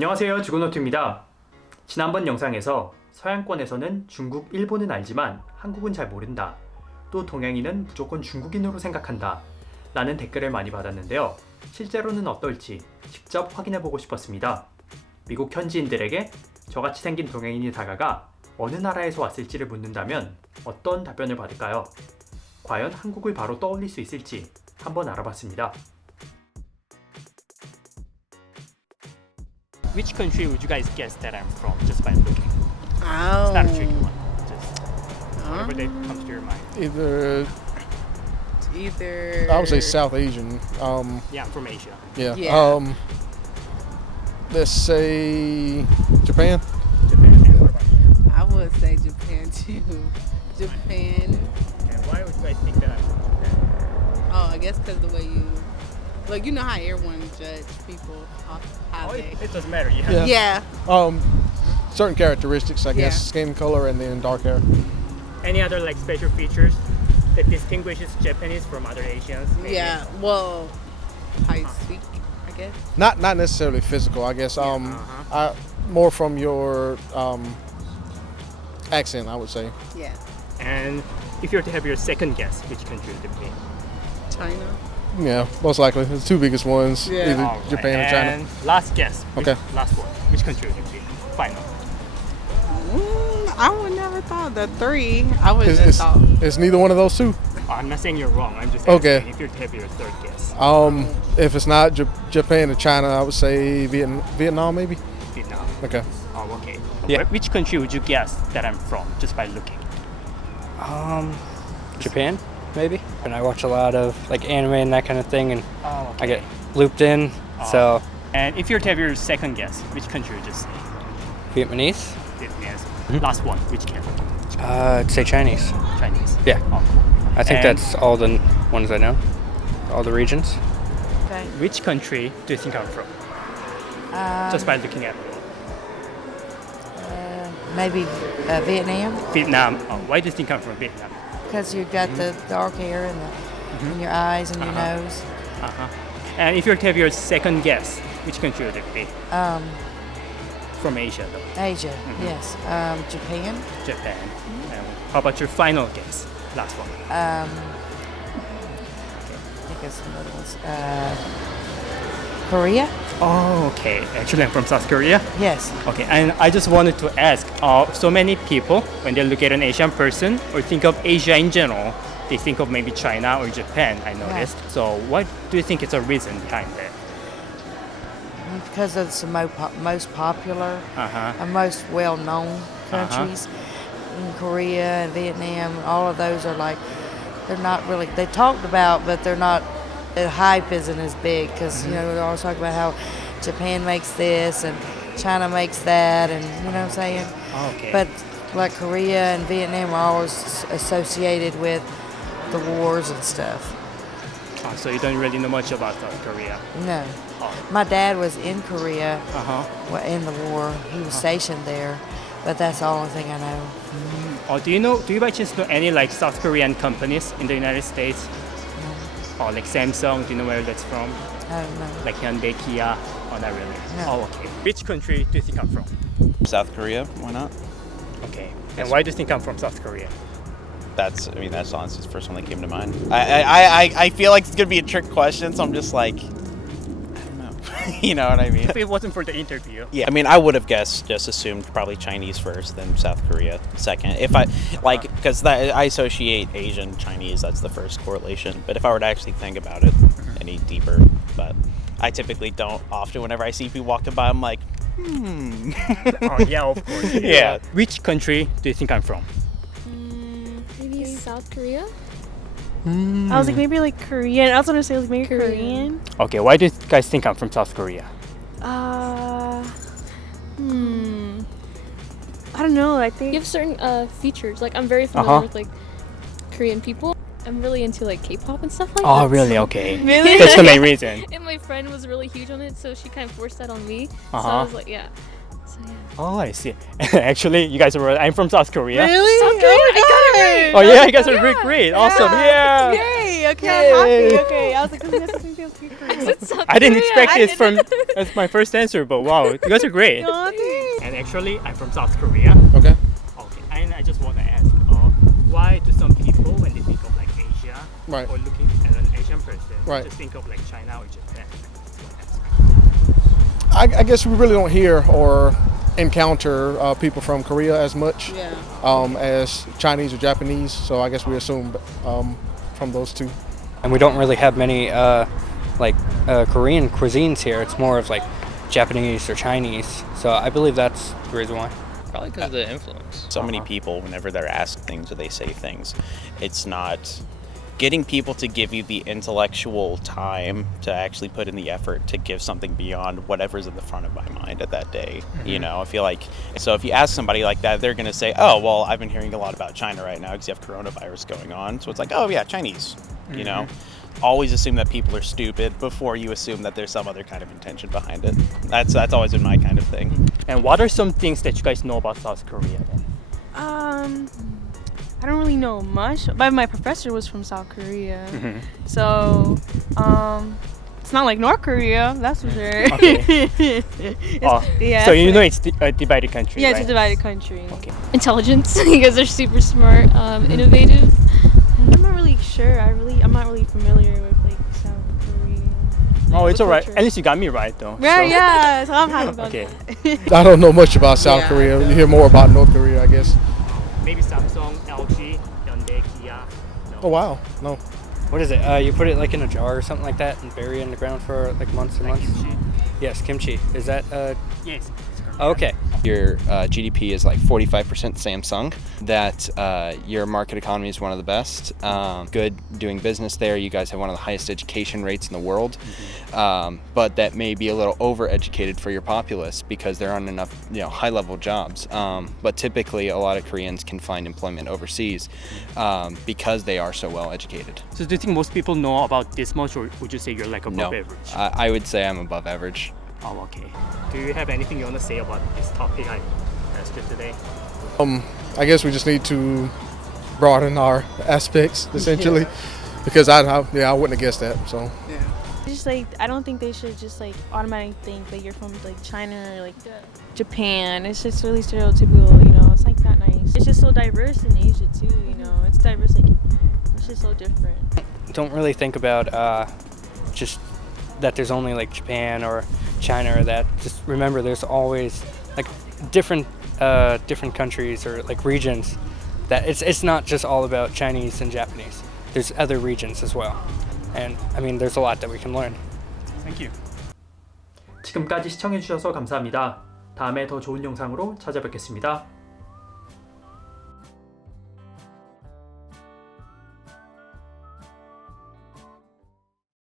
안녕하세요, 주고노트입니다. 지난번 영상에서 서양권에서는 중국, 일본은 알지만 한국은 잘 모른다. 또 동양인은 무조건 중국인으로 생각한다. 라는 댓글을 많이 받았는데요. 실제로는 어떨지 직접 확인해보고 싶었습니다. 미국 현지인들에게 저같이 생긴 동양인이 다가가 어느 나라에서 왔을지를 묻는다면 어떤 답변을 받을까요? 과연 한국을 바로 떠올릴 수 있을지 한번 알아봤습니다. Which country would you guys guess that I'm from just by looking? It's not a tricky one. Just whatever that comes to your mind. Either I would say South Asian. Yeah, I'm from Asia. Yeah. Yeah. Let's say Japan. Japan. And what about you? I would say Japan too. Japan. And why would you guys think that I'm from Japan? Oh, I guess because the way you look, you know how everyone judge people off how they. It doesn't matter. Yeah. Yeah. Certain characteristics, I guess, Yeah. skin color and then dark hair. Any other like special features that distinguishes Japanese from other Asians? Maybe? Yeah. Well, how you speak, I guess. Not necessarily physical, I guess. More from your accent, I would say. Yeah. And if you were to have your second guess, which country would it be? China. Yeah, most likely the two biggest ones, Yeah. either Alright, Japan or China. And last guess. Okay. Last one. Which country would it be? Final. I would never thought the three. I would just thought. It's neither one of those two. I'm not saying you're wrong. I'm just asking Okay. if you were to have your third guess. If it's not Japan or China, I would say Vietnam maybe. Vietnam. Okay. Oh, okay. Yeah. Which country would you guess that I'm from just by looking? Japan, maybe. And I watch a lot of like anime and that kind of thing, and Oh, okay. I get looped in. So And if you were to have your second guess, which country would you say? Vietnamese, Vietnamese. Last one. Which country? I'd say Chinese. Chinese. Yeah. Oh, cool. I think And that's all the ones I know, all the regions. Okay. Which country do you think I'm from? Just by looking at it. Maybe Vietnam, Vietnam. Oh, why do you think I'm from Vietnam? because you've got the dark hair and in your eyes and your nose. Uh-huh. And if you were to have your second guess, which country would it be? From Asia, though. Asia, yes. Japan, Japan. And how about your final guess? Last one. I think of some other ones. Korea, Oh, okay. Actually, I'm from South Korea. yes. Okay, and I just wanted to ask, so many people, when they look at an Asian person or think of Asia in general, they think of maybe China or Japan, I noticed. So what do you think is a reason behind that? Because it's the most popular Uh-huh. and most well-known countries. In Korea and Vietnam, all of those are like, they're not really, they talked about, but they're not, the hype isn't as big because, you know, they're always talking about how Japan makes this and China makes that, and you know what I'm saying? Okay. But like Korea and Vietnam are always associated with the wars and stuff. So you don't really know much about South Korea. No. Oh. My dad was in Korea Uh-huh. in the war. He was stationed there, but that's the only thing I know. Do you by chance know any like South Korean companies in the United States? Or like Samsung, do you know where that's from? I don't know. Like Hyundai, Kia? Oh, not really. No. Oh, okay. Which country do you think I'm from? South Korea, why not? Okay. And why do you think I'm from South Korea? That's honestly the first one that came to mind. I feel like it's gonna be a trick question, so I'm just like, I don't know. You know what I mean? If it wasn't for the interview. Yeah. I mean, I would have just assumed probably Chinese first, then South Korea second. If I because I associate Asian Chinese, that's the first correlation. But if I were to actually think about it any deeper, but I typically don't often. Whenever I see people walking by, I'm like, Oh, yeah, of course. Yeah. Which country do you think I'm from? Maybe South Korea? I was like, maybe like Korean. I was going to say like maybe Korean. Okay, why do you guys think I'm from South Korea? I don't know. I think you have certain features. Like I'm very familiar with like Korean people. I'm really into like K-pop and stuff like that. Oh, really? Okay. Really? That's the main reason. And my friend was really huge on it, so she kind of forced that on me. So Uh-huh. I was like, yeah. So yeah. Oh, I see. Actually, you guys are right. I'm from South Korea. Really? South Korea? I got it right. Oh, yeah, you guys are great. Awesome. Yeah. Yay! Okay, I'm happy. Okay, I was like, this is something else. I didn't expect this from as my first answer, but wow, you guys are great. And actually, I'm from South Korea. Okay. Okay, and I just want to ask, why do some people, when they think of like Asia Right. or looking at an Asian person, Right. just think of like China or Japan? I guess we really don't hear or encounter people from Korea as much Yeah. as Chinese or Japanese. So I guess we assume from those two. And we don't really have many Korean cuisines here. It's more of like Japanese or Chinese. So I believe that's the reason why. Probably because of the influence. So many people, whenever they're asked things or they say things, it's not getting people to give you the intellectual time to actually put in the effort to give something beyond whatever's in the front of my mind at that day. You know, I feel like, so if you ask somebody like that, they're going to say, oh, well, I've been hearing a lot about China right now because you have coronavirus going on. So it's like, oh, yeah, Chinese, you know. Always assume that people are stupid before you assume that there's some other kind of intention behind it. That's always been my kind of thing. And what are some things that you guys know about South Korea then? I don't really know much, but my professor was from South Korea, so it's not like North Korea, that's for sure. Okay. Yeah. So you know it's a divided country, Yeah, right? it's a divided country. Okay. Intelligence, because they're super smart, innovative. I'm not really sure. I'm not really familiar with like South Korea. Oh, it's the alright. culture. At least you got me right though. Right, So- yeah. So I'm happy about Okay. that. I don't know much about South Yeah. Korea. You hear more about North Korea, I guess. Maybe Samsung, LG, Hyundai, Kia. No. Oh wow, no. What is it? You put it like in a jar or something like that and bury it in the ground for like months and Like months? kimchi. Yes, kimchi. Is that Yes. oh, okay. Your GDP is like 45% Samsung, that your market economy is one of the best. Good doing business there. You guys have one of the highest education rates in the world. But that may be a little overeducated for your populace because there aren't enough high-level jobs. But typically a lot of Koreans can find employment overseas because they are so well educated. So do you think most people know about this much, or would you say you're like above No, average? I would say I'm above average. Oh, okay. Do you have anything you want to say about this topic I asked you today? I guess we just need to broaden our aspects essentially, because I wouldn't have guessed that. So Just like I don't think they should just like automatically think that you're from like China or like Japan. It's just really stereotypical, you know. It's like not nice. It's just so diverse in Asia too, you know. It's diverse, like it's just so different. Don't really think about just that there's only like Japan or China or that. Just remember there's always like different countries or like regions, that it's not just all about Chinese and Japanese. There's other regions as well. And I mean there's a lot that we can learn. Thank you. 지금까지 시청해주셔서 감사합니다. 다음에 더 좋은 영상으로 찾아뵙겠습니다.